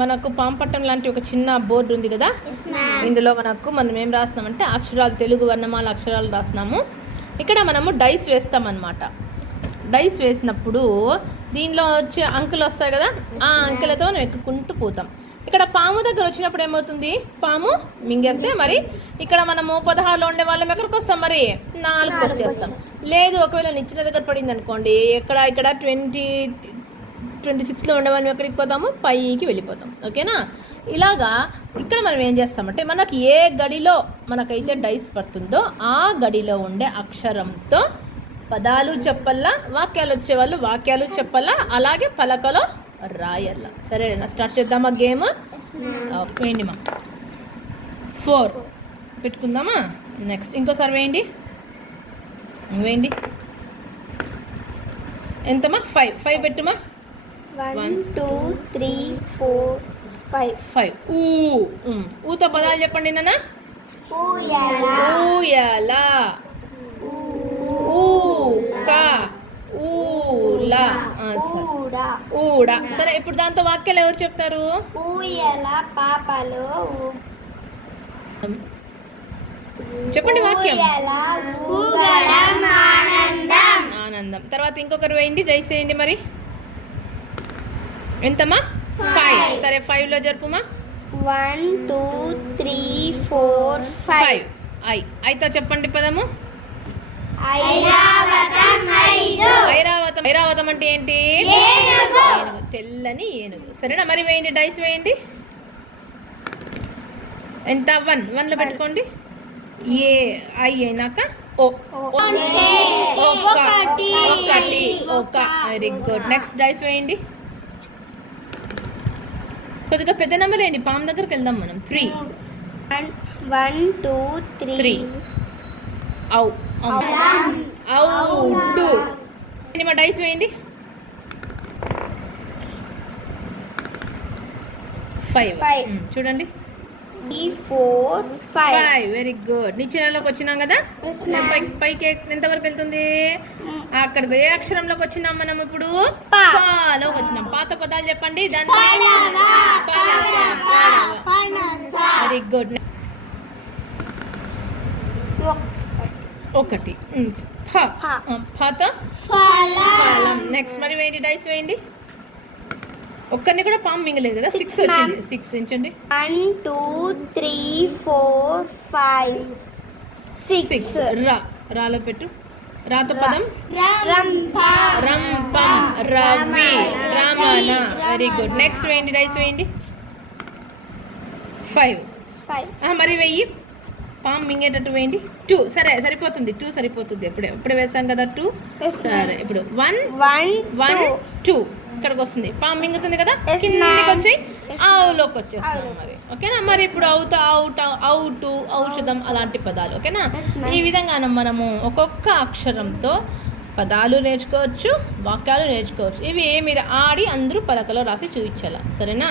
మనకు పాంపట్టం లాంటి ఒక చిన్న బోర్డు ఉంది కదా, ఇందులో మనం ఏం రాస్తున్నామంటే అక్షరాలు, తెలుగు వర్ణమాల అక్షరాలు రాస్తున్నాము. ఇక్కడ మనము డైస్ వేస్తామన్నమాట. డైస్ వేసినప్పుడు దీనిలో వచ్చే అంకెలు వస్తాయి కదా, ఆ అంకెలతో మనం ఎక్కుకుంటూ పోతాం. ఇక్కడ పాము దగ్గర వచ్చినప్పుడు ఏమవుతుంది, పాము మింగేస్తే మరి ఇక్కడ మనము 16లో ఉండే వాళ్ళం ఎక్కడికి వస్తాం, మరి 4కి వచ్చేస్తాం. లేదు ఒకవేళ నిచ్చిన దగ్గర పడింది అనుకోండి, ఇక్కడ 26లో ఉండే వాళ్ళం ఎక్కడికి పోతాము, పైకి వెళ్ళిపోతాం. ఓకేనా? ఇలాగా ఇక్కడ మనం ఏం చేస్తామంటే మనకి ఏ గడిలో మనకైతే డైస్ పడుతుందో ఆ గడిలో ఉండే అక్షరంతో పదాలు చెప్పల్లా, వాక్యాలు వచ్చేవాళ్ళు వాక్యాలు చెప్పల్లా, అలాగే పలకలో రాయల్లా. సరేనా? స్టార్ట్ చేద్దామా గేమ్? వేయండి మా 4 పెట్టుకుందామా. నెక్స్ట్ ఇంకోసారి వేయండి. ఎంతమ్మా? 5 పెట్టుమా. 1 2 3 4 5. ఊతో పదాలు చెప్పండి నాన్న. ఊయల, ఊక, ఊల, ఊడ. సరే ఇప్పుడు దాంతో వాక్యాలు ఎవరు చెప్తారు? ఊయల పాపలో చెప్పండి వాక్యం. ఆనందం. తర్వాత ఇంకొకరు వేయండి, డైస్ వేయండి. మరి ఎంతమ్మా? 5. సరే 5లో జరుపుమా. 1 2 3 4 5. ఐతో చెప్పండి పదము. ఐరావతం అంటే ఏంటి? ఏనుగు. తెల్లని ఏనుగు. సరేనా? మరి వేయండి, డైస్ వేయండి. ఎంత? 1లో పెట్టుకోండి. అయినాక ఒకటి. Very good. నెక్స్ట్ డైస్ వేయండి. కొద్దిగా పెద్ద నెంబర్ వేయండి, పాము దగ్గరికి వెళ్దాం మనం. 3. 1 2 3. అవుడు. మా డైస్ వేయండి. 5. చూడండి. 4 5. Very good. నిచ్చెనలోకి వచ్చినాం కదా, పైకి ఎంతవరకు వెళ్తుంది? అక్కడికి ఏ అక్షరంలోకి వచ్చినాం మనం ఇప్పుడు? పాలోకి వచ్చినాం. పాత పదాలు చెప్పండి. Very good. 1. ఫాత ఫలం. నెక్స్ట్ మరి వేయండి, డైస్ వేయండి. ఒక్కరిని కూడా పాము మింగలేదు కదా. 6 వచ్చింది. 6 ఎంచండి. 1 2 3 4 5 6. రాలో పెట్టు. రాత పదం రంపం, Ravi, Ramana. Very good. Next వేయండి, డైస్ వేయండి. 5. మరి వెయ్యి, పాము మింగేటట్టు వేయండి. 2. సరే సరిపోతుంది. 2 సరిపోతుంది. ఎప్పుడే వేసాం కదా 2. సరే ఇప్పుడు 1 1 2 ఇక్కడికి వస్తుంది. పాము మింగుతుంది కదా, కిందికి వచ్చి ఆవులోకి వచ్చేస్తాం మరి. ఓకేనా? మరి ఇప్పుడు అవుట్, ఔషధం అలాంటి పదాలు. ఓకేనా? ఈ విధంగా మనము ఒక్కొక్క అక్షరంతో పదాలు నేర్చుకోవచ్చు, వాక్యాలు నేర్చుకోవచ్చు. ఇవి మీరు ఆడి అందరూ పలకలో రాసి చూపించాల. సరేనా?